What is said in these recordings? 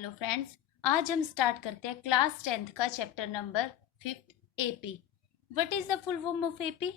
Hello friends, आज हम start करते हैं क्लास 10th का chapter number 5th AP. What is the full form of AP?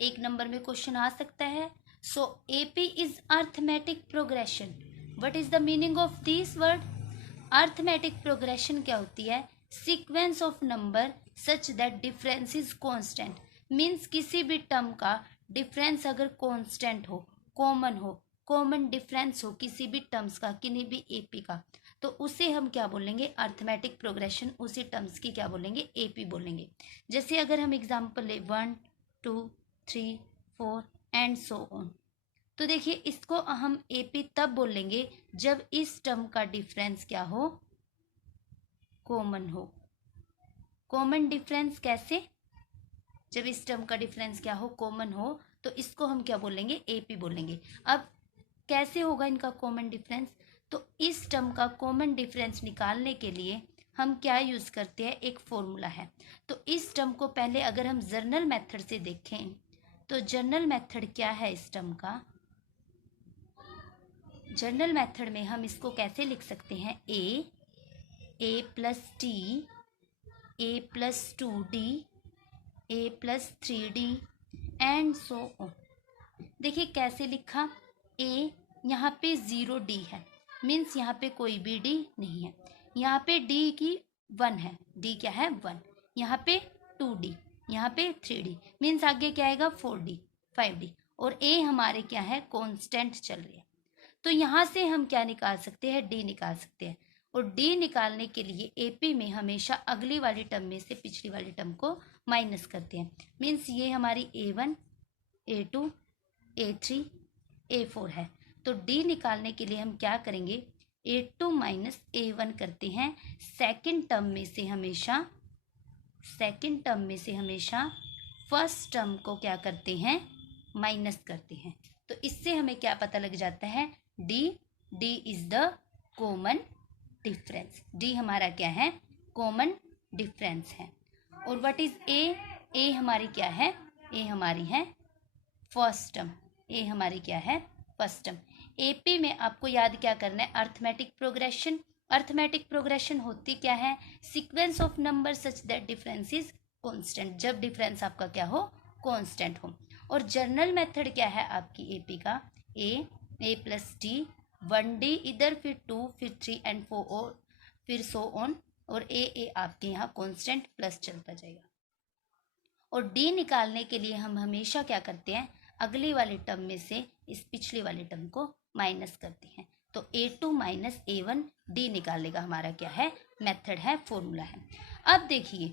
एक नंबर में क्वेश्चन आ सकता है। So AP is arithmetic progression. What is the meaning of this word? Arithmetic progression क्या होती है? Sequence of number such that difference is constant. Means किसी भी टर्म का डिफरेंस अगर कांस्टेंट हो, कॉमन डिफरेंस हो किसी भी टर्म्स का, किन्हीं भी एपी का, तो उसे हम क्या बोलेंगे? Arithmetic progression. उसी टर्म्स की क्या बोलेंगे? एपी बोलेंगे। जैसे अगर हम एग्जांपल ले 1 2 3 4 एंड सो ऑन, तो देखिए इसको हम एपी तब बोलेंगे जब इस टर्म का डिफरेंस क्या हो? कॉमन हो। कॉमन डिफरेंस कैसे? जब इस टर्म का डिफरेंस क्या हो? कॉमन हो, तो इसको हम क्या बोलेंगे? एपी बोलेंगे। अब कैसे होगा इनका कॉमन डिफरेंस? तो इस टर्म का कॉमन डिफरेंस निकालने के लिए हम क्या यूज़ करते हैं? एक फॉर्मूला है। तो इस टर्म को पहले अगर हम जर्नल मेथड से देखें, तो जर्नल मेथड क्या है इस टर्म का? जर्नल मेथड में हम इसको कैसे लिख सकते हैं? A plus t, a plus 2d, a plus 3d and so on. देखिए कैसे लिखा? ए यहाँ पे 0d है, मीन्स यहाँ पे कोई भी d नहीं है। यहाँ पे d की 1 है, d क्या है? 1। यहाँ पे 2d, यहाँ पे 3d, मीन्स आगे क्या आएगा? 4d 5d। और a हमारे क्या है? कांस्टेंट चल रही है। तो यहाँ से हम क्या निकाल सकते हैं? d निकाल सकते हैं। और d निकालने के लिए एपी में हमेशा अगली वाली टर्म में से पिछली वाली टर्म को माइनस करते हैं। मीन्स ये हमारी a1 a2 a3 a4 है। तो d निकालने के लिए हम क्या करेंगे? a2 माइनस a1 करते हैं। सेकंड टर्म में से हमेशा फर्स्ट टर्म को क्या करते हैं? माइनस करते हैं। तो इससे हमें क्या पता लग जाता है? d is the common difference. d हमारा क्या है? कॉमन डिफरेंस है। और व्हाट इज a हमारी क्या है? a हमारी है फर्स्ट टर्म। ए हमारी क्या है? First term. एपी में आपको याद क्या करना है? Arithmetic progression. अर्थमेटिक प्रोग्रेशन होती क्या है? Sequence of number such that difference is constant. जब डिफरेंस आपका क्या हो? कांस्टेंट हो। और जर्नल मेथड क्या है आपकी एपी का? ए प्लस डी, 1d इधर, फिर 2, फिर 3 एंड 4 और फिर सो ऑन। और ए आपके यहाँ कांस्टेंट प्लस चलता जाएगा। और डी निकालने के लिए हम हमेशा क्या करते हैं? अगली वाली टर्म में से इस पिछली वाली टर्म को माइनस करते हैं। तो a2 माइनस a1 डी निकालने का हमारा क्या है? मेथड है, फॉर्मूला है। अब देखिए,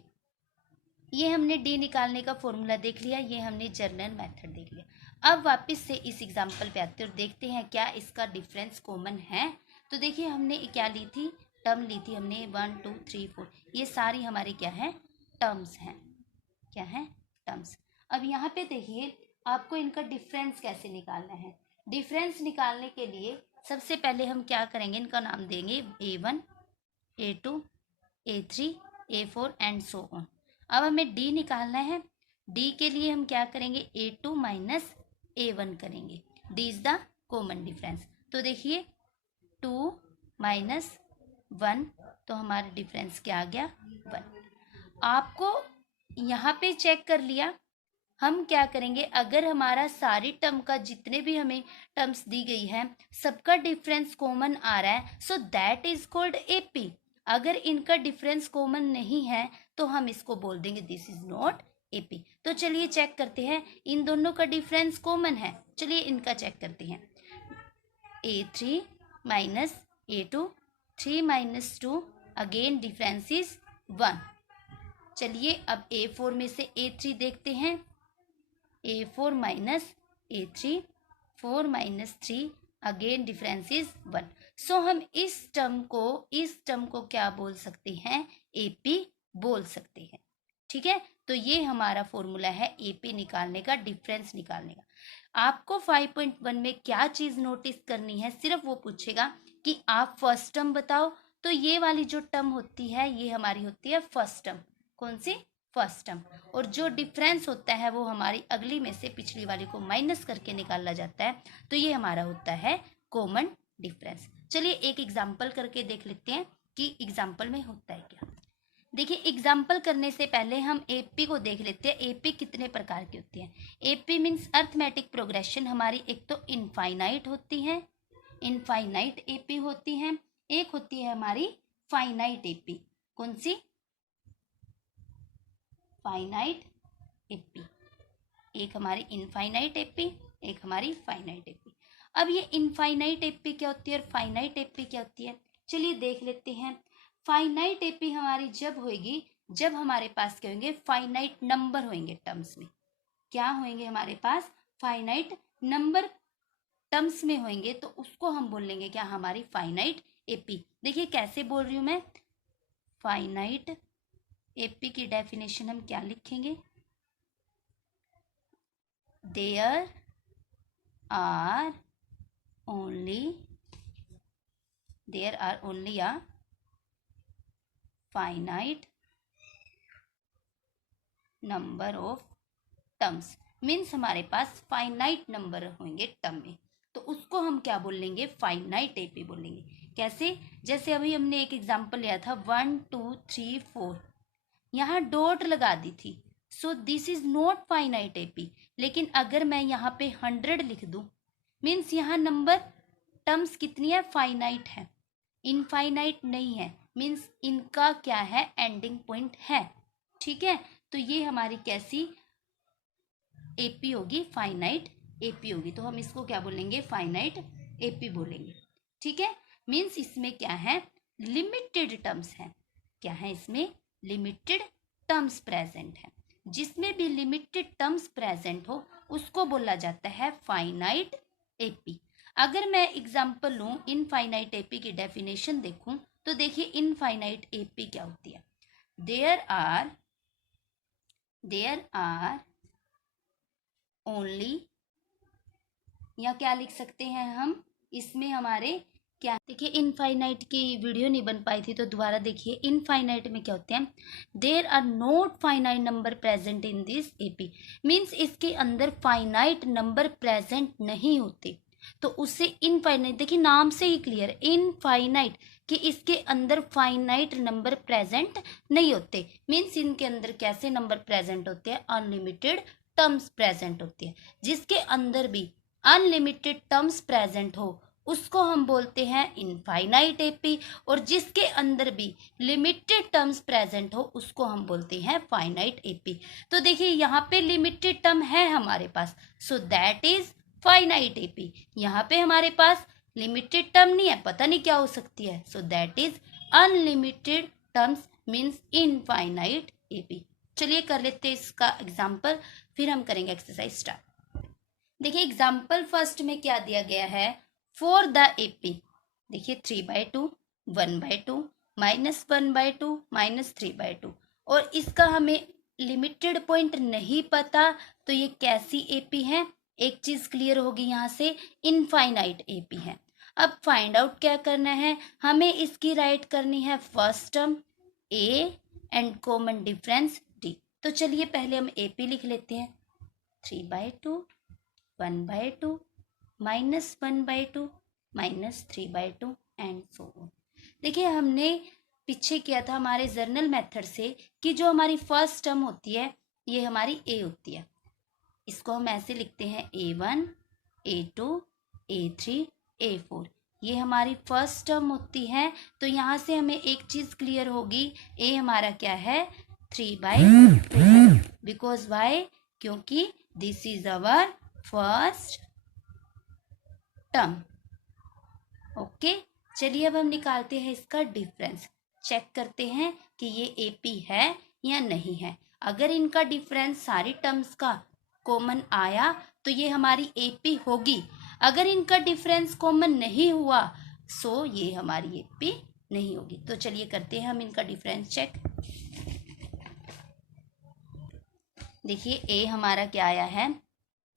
ये हमने डी निकालने का फॉर्मूला देख लिया, ये हमने जर्नल मेथड देख लिया। अब वापस से इस एग्जाम्पल पे आते हैं और देखते हैं क्या इसका डिफरेंस कॉमन है। तो देखिए हमने क्या ली थी? टर्म ली थी हमने 1 2 3 4। ये सारी हमारी क्या है? टर्म्स हैं। क्या है? टर्म्स। अब यहाँ पे देखिए आपको इनका डिफरेंस कैसे निकालना है। डिफरेंस निकालने के लिए सबसे पहले हम क्या करेंगे? इनका नाम देंगे a1 a2 a3 a4 and so on. अब हमें d निकालना है। d के लिए हम क्या करेंगे? a2 माइनस a1 करेंगे। d is the common difference. तो देखिए 2 माइनस 1, तो हमारा डिफरेंस क्या आ गया? 1। आपको यहाँ पे चेक कर लिया। हम क्या करेंगे? अगर हमारा सारी टर्म का जितने भी हमें टर्म्स दी गई है सबका डिफरेंस कॉमन आ रहा है, सो दैट इज कॉल्ड एपी। अगर इनका डिफरेंस कॉमन नहीं है तो हम इसको बोल देंगे दिस इज नॉट एपी। तो चलिए चेक करते हैं, इन दोनों का डिफरेंस कॉमन है। चलिए इनका चेक करते हैं। a3 minus a2, 3 minus 2, again difference is 1। चलिए अब a4 में से a3 देखते हैं। a4 minus a3, 4 minus 3, again difference is 1। सो हम इस टर्म को क्या बोल सकते हैं? एपी बोल सकते हैं। ठीक है, तो ये हमारा फॉर्मूला है एपी निकालने का, डिफरेंस निकालने का। आपको 5.1 में क्या चीज नोटिस करनी है? सिर्फ वो पूछेगा कि आप फर्स्ट टर्म बताओ। तो ये वाली जो टर्म होती है ये हमारी होती है फर्स्ट टर्म। कौन सी? First term. और जो डिफरेंस होता है वो हमारी अगली में से पिछली वाली को माइनस करके निकाला जाता है। तो ये हमारा होता है कॉमन डिफरेंस। चलिए एक एग्जाम्पल करके देख लेते हैं। कि एग्जाम्पल में होता है क्या। देखिए एग्जाम्पल करने से पहले हम एपी को देख लेते हैं। एपी कितने प्रकार की होती है। एपी मीन्स अर्थमेटिक प्रोग्रेशन हमारी एक तो इनफाइनाइट होती है, इनफाइनाइट एपी होती है, एक होती है हमारी फाइनाइट एपी। कौन सी? Finite AP. एक हमारी इनफाइनाइट एपी, एक हमारी फाइनाइट एपी। अब ये इनफाइनाइट एपी क्या होती है और फाइनाइट एपी क्या होती है, चलिए देख लेते हैं। फाइनाइट एपी हमारी जब होगी जब हमारे पास क्या होंगे, फाइनाइट नंबर होंगे टर्म्स में। क्या होंगे हमारे पास? फाइनाइट नंबर टर्म्स में होंगे, तो उसको हम बोल लेंगे क्या, हमारी फाइनाइट एपी। देखिए कैसे बोल रही हूं मैं। फाइनाइट एपी की डेफिनेशन हम क्या लिखेंगे, there are only a finite number of terms। Means हमारे पास फाइनाइट नंबर होंगे टर्म में, तो उसको हम क्या बोल लेंगे, फाइनाइट एपी बोल लेंगे। कैसे? जैसे अभी हमने एक एग्जांपल लिया था 1 2 3 4, यहाँ डॉट लगा दी थी, so this is not finite AP. लेकिन अगर मैं यहाँ पे 100 लिख दूं, मीन्स यहाँ नंबर टर्म्स कितनी है, फाइनाइट है, इनफाइनाइट नहीं है। मीन्स इनका क्या है, एंडिंग पॉइंट है। ठीक है, तो ये हमारी कैसी एपी होगी, फाइनाइट एपी होगी। तो हम इसको क्या बोलेंगे, फाइनाइट एपी बोलेंगे। ठीक है, मीन्स इसमें क्या है, लिमिटेड टर्म्स है। क्या है इसमें, लिमिटेड टर्म्स प्रेजेंट है। जिसमें भी लिमिटेड टर्म्स प्रेजेंट हो उसको बोला जाता है फाइनाइट एपी। अगर मैं एग्जांपल लूं, इनफाइनाइट एपी की डेफिनेशन देखूं, तो देखिए इनफाइनाइट एपी क्या होती है। देयर आर ओनली, या क्या लिख सकते हैं हम इसमें हमारे क्या, देखिए इनफाइनाइट की वीडियो नहीं बन पाई थी तो दोबारा देखिए। इनफाइनाइट में क्या होते हैं, there are not finite number present in this AP. Means इसके अंदर फाइनाइट नंबर प्रेजेंट नहीं होते, तो उससे इनफाइनाइट, देखिए नाम से ही क्लियर, इनफाइनाइट, कि इसके अंदर फाइनाइट नंबर प्रेजेंट नहीं होते। मीन्स इनके अंदर कैसे नंबर प्रेजेंट होते हैं, अनलिमिटेड टर्म्स प्रेजेंट होती है। जिसके अंदर भी अनलिमिटेड टर्म्स प्रेजेंट हो उसको हम बोलते हैं इनफाइनाइट एपी, और जिसके अंदर भी लिमिटेड टर्म्स प्रेजेंट हो उसको हम बोलते हैं फाइनाइट एपी। तो देखिए यहाँ पे लिमिटेड टर्म है हमारे पास, so that is finite AP. यहाँ पे हमारे पास लिमिटेड टर्म नहीं है, पता नहीं क्या हो सकती है, सो that is unlimited terms, means infinite AP. चलिए कर लेते हैं इसका एग्जाम्पल, फिर हम करेंगे एक्सरसाइज स्टार्ट। देखिए एग्जाम्पल फर्स्ट में क्या दिया गया है, फॉर द एपी। देखिए 3/2, 1/2, -1/2, -3/2, और इसका हमें लिमिटेड पॉइंट नहीं पता, तो ये कैसी एपी है, एक चीज क्लियर होगी यहाँ से, इनफाइनाइट एपी है। अब फाइंड आउट क्या करना है, हमें इसकी राइट करनी है first term A and common difference D. तो चलिए पहले हम एपी लिख लेते हैं, 3/2, 1/2, -1/2, -3/2 एंड सो ऑन। देखिए हमने पीछे किया था हमारे जर्नल मेथड से कि जो हमारी फर्स्ट टर्म होती है ये हमारी ए होती है। इसको हम ऐसे लिखते हैं A1, A2, A3, A4। ये हमारी फर्स्ट टर्म होती है। तो यहाँ से हमें एक चीज क्लियर होगी, ए हमारा क्या है, 3/2, बिकॉज वाई, क्योंकि this is our first term. Okay, चलिए अब हम निकालते हैं इसका डिफरेंस, चेक करते हैं कि ये एपी है या नहीं है। अगर इनका डिफरेंस सारी टर्म्स का कॉमन आया तो ये हमारी एपी होगी। अगर इनका डिफरेंस कॉमन नहीं हुआ सो ये हमारी एपी नहीं होगी। तो चलिए करते हैं हम इनका डिफरेंस चेक। देखिए ए हमारा क्या आया है,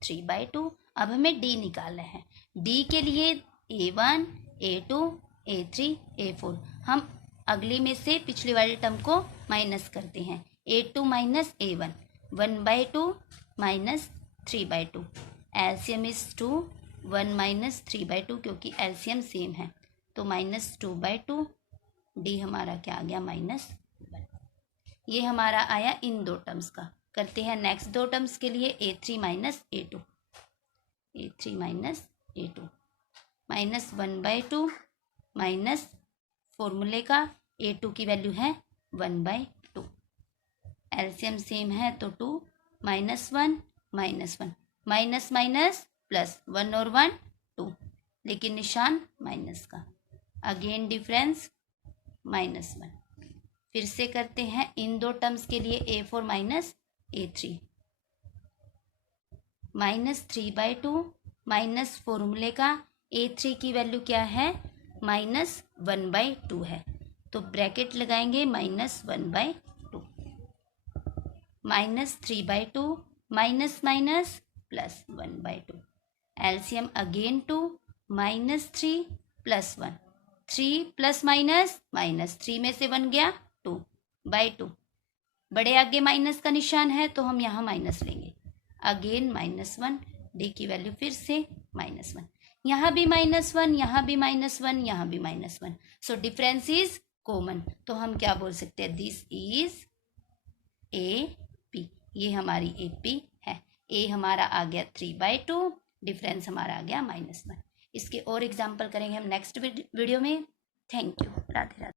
3/2। अब हमें डी निकालना है। डी के लिए A1, A2, A3, A4। हम अगली में से पिछली वाली टर्म को माइनस करते हैं, A2 minus A1, 1/2 minus 3/2, LCM is 2, 1 minus 3/2, क्योंकि एलसीएम सेम है, तो -2/2 डी हमारा क्या आ गया -1। ये हमारा आया इन दो टर्म्स का। करते हैं नेक्स्ट दो टर्म्स के लिए A3 minus A2, A3 minus A2 -1/2 minus फॉर्मूले का A2 की वैल्यू है 1/2। एलसीएम सेम है तो 2 -1 -1 माइनस माइनस प्लस 1 और 1 2, लेकिन निशान माइनस का। Again difference -1। फिर से करते हैं इन दो टर्म्स के लिए A4 माइनस A3 -3/2 माइनस फॉर्मूले का A3 की वैल्यू क्या है -1/2 है, तो ब्रैकेट लगाएंगे -1/2 -3/2 minus minus plus 1/2। LCM again 2 -3 + 1, 3 plus minus -3 में से 1 गया 2/2। बड़े आगे माइनस का निशान है तो हम यहाँ माइनस लेंगे। अगेन -1, डी की वैल्यू फिर से -1, यहाँ भी -1, यहाँ भी -1, यहाँ भी -1। So difference is common. तो हम क्या बोल सकते हैं, दिस इज AP। ये हमारी AP है। A हमारा आ गया 3/2, डिफरेंस हमारा आ गया -1। इसके और एग्जाम्पल करेंगे हम नेक्स्ट वीडियो में। Thank you. राधे राधे।